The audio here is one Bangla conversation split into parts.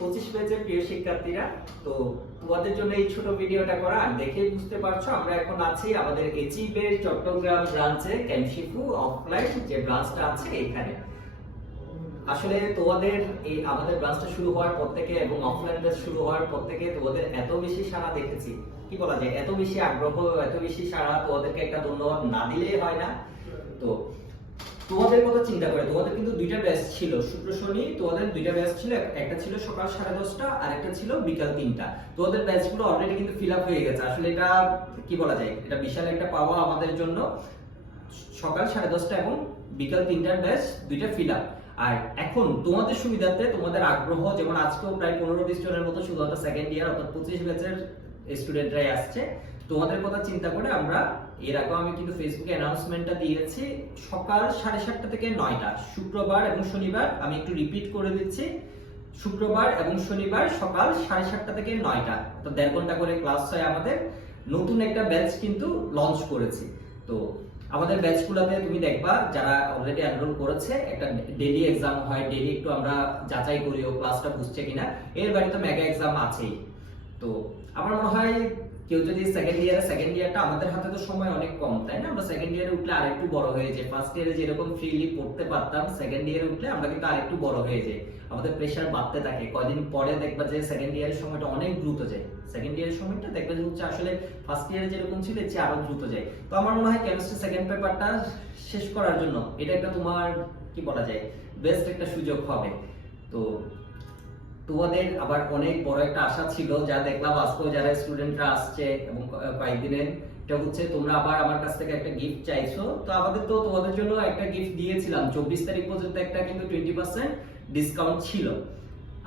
পঁচিশ ব্যাচের প্রিয় শিক্ষার্থীরা। তো তোমাদের জন্য এই ছোট ভিডিওটা করা দেখে বুঝতে পারছ, আমরা এখন আছি আমাদের এচিবের চট্টগ্রাম ব্রাঞ্চে ক্যামশিফু অফলাইন যে ব্রাঞ্চটা আছে এখানে। আসলে তোমাদের এই আমাদের ব্রাঞ্চটা শুরু হওয়ার পর থেকে এবং অফলাইন ব্যাচ শুরু হওয়ার পর থেকে তোমাদের এত বেশি সাড়া দেখেছি। কি বলা যায়? এত বেশি আগ্রহ, এত বেশি সাড়া তোমাদেরকে একটা ধন্যবাদ না দিলেই হয় না। তো তোমাদের কথা চিন্তা করে, তোমাদের কিন্তু দুইটা ব্যাচ ছিল, শুক্র, শনি, তোমাদের দুইটা ব্যাচ ছিল, একটা ছিল সকাল সাড়ে দশটা, আর একটা ছিল বিকাল তিনটা। তোমাদের ব্যাচগুলো অলরেডি কিন্তু ফিল আপ হয়ে গেছে। আসলে এটা কি বলা যায়? এটা বিশাল একটা পাওয়া আমাদের জন্য। সকাল সাড়ে দশটা এবং বিকাল তিনটার ব্যাচ দুইটা ফিল আপ আর এখন তোমাদের সুবিধার্থে তোমাদের আগ্রহ, যেমন আজকেও প্রায় পনেরো বিশ জনের মতো শুধুমাত্র সেকেন্ড ইয়ার অর্থাৎ পঁচিশ ব্যাচের স্টুডেন্টরাই আসছে। তোমাদের কথা চিন্তা করে আমরা, এর আগেও আমি কিন্তু ফেসবুকে অ্যানাউন্সমেন্টটা দিয়েছি, সকাল সাড়ে সাতটা থেকে নয়টা, শুক্রবার এবং শনিবার, আমি একটু রিপিট করে দিচ্ছি, শুক্রবার এবং শনিবার সকাল সাড়ে সাতটা থেকে নয়টা তো দেড় ঘণ্টা করে ক্লাস হয় আমাদের, নতুন একটা ব্যাচ কিন্তু লঞ্চ করেছি। তো আমাদের ব্যাচগুলোতে তুমি দেখবা, যারা অলরেডি এনরোল করেছে, একটা ডেলি এক্সাম হয় ডেলি একটু আমরা যাচাই করি ও ক্লাসটা বুঝছে কিনা, এর বাইরে তো মেগা এক্সাম আছেই। তো আমার মনে হয় কেউ যদি সেকেন্ড ইয়ারে সেকেন্ড ইয়ারটা আমাদের হাতে তো সময় অনেক কম, তাই না? আমরা সেকেন্ড ইয়ারে উঠলে আরেকটু বড় হয়ে যায় ফার্স্ট ইয়ারে যেরকম ফ্রিলি পড়তে পারতাম সেকেন্ড ইয়ারে উঠলে আমরা কিন্তু আরেকটু বড় হয়ে যাই। আমাদের প্রেশার বাড়তে থাকে। কয়দিন পরে দেখবা যে সেকেন্ড ইয়ারের সময়টা অনেক দ্রুত যায়। সেকেন্ড ইয়ারের সময়টা দেখবে যে হচ্ছে আসলে ফার্স্ট ইয়ারে যেরকম ছিল চেয়ে আরও দ্রুত যায়। তো আমার মনে হয় কেমিস্ট্রি সেকেন্ড পেপারটা শেষ করার জন্য এটা একটা তোমার, কি বলা যায় বেস্ট একটা সুযোগ হবে। তো তোমাদের আবার অনেক বড় একটা আশা ছিল যা দেখলাম আজকেও যারা স্টুডেন্টরা আসছে এবং কয়েকদিনের এটা হচ্ছে তোমরা আবার আমার কাছ থেকে একটা গিফট চাইছো। তো আমাদের তো তোমাদের জন্য একটা গিফট দিয়েছিলাম। চব্বিশ তারিখ পর্যন্ত একটা কিন্তু টোয়েন্টি পার্সেন্ট ডিসকাউন্ট ছিল।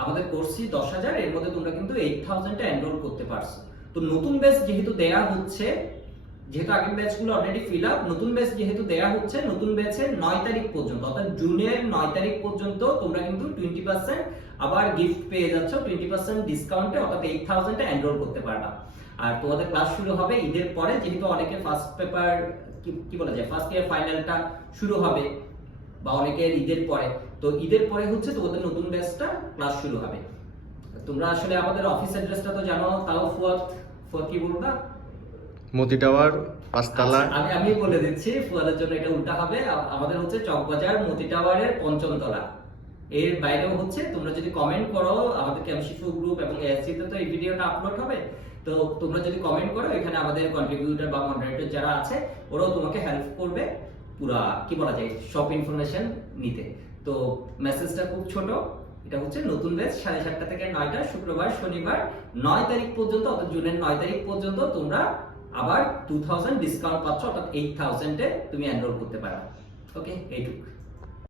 আমাদের কোর্সই দশ হাজার, এর মধ্যে তোমরা কিন্তু এইট থাউজেন্ডটা এনরোল করতে পারছ। তো নতুন ব্যাচ যেহেতু দেয়া হচ্ছে যেহেতু আগের ব্যাচগুলো অলরেডি ফিল আপ নতুন ব্যাচ যেহেতু দেয়া হচ্ছে, নতুন ব্যাচের নয় তারিখ পর্যন্ত, অর্থাৎ জুনের নয় তারিখ পর্যন্ত তোমরা কিন্তু টোয়েন্টি পার্সেন্ট আবার গিফট পেয়ে যাচ্ছ টোয়েন্টি পার্সেন্ট ডিসকাউন্টে অর্থাৎ এইট থাউজেন্ডে এনরোল করতে পারবা। আর তোমাদের ক্লাস শুরু হবে ঈদের পরে, যেহেতু অনেকে ফার্স্ট পেপার কি বলা যায় ফার্স্ট ইয়ার ফাইনালটা শুরু হবে, বা অনেকের ঈদের পরে, তো ঈদের পরে হচ্ছে তোমাদের নতুন ব্যাচটা ক্লাস শুরু হবে। তোমরা আসলে আমাদের অফিস অ্যাড্রেসটা তো জানো, তাও ফুয়াদ ফুয়াদ কি বলবা? মতি টাওয়ার পাঁচতলা। আচ্ছা, আমি আমি বলে দিচ্ছি ফুয়াদের জন্য এটা উল্টা হবে। আমাদের হচ্ছে চকবাজার মতি টাওয়ারের পঞ্চম তলা এর বাইরেও হচ্ছে তোমরা যদি কমেন্ট করো আমাদের ক্যামশিফু গ্রুপ এবং এসসি তে তো এই ভিডিওটা আপলোড হবে। তো তোমরা যদি কমেন্ট করো এখানে আমাদের কন্ট্রিবিউটর বা মডারেটর যারা আছে ওরাও তোমাকে হেল্প করবে পুরা কি বলা যায় সব ইনফরমেশন নিতে। তো মেসেজটা খুব ছোট এটা হচ্ছে নতুন ব্যাচ সাড়ে সাতটা থেকে নয়টা শুক্রবার শনিবার নয় তারিখ পর্যন্ত অর্থাৎ জুনের নয় তারিখ পর্যন্ত তোমরা আবার টু থাউজেন্ড ডিসকাউন্ট পাচ্ছ অর্থাৎ এইট থাউজেন্ডে তুমি এনরোল করতে পারো। ওকে এইটুকু।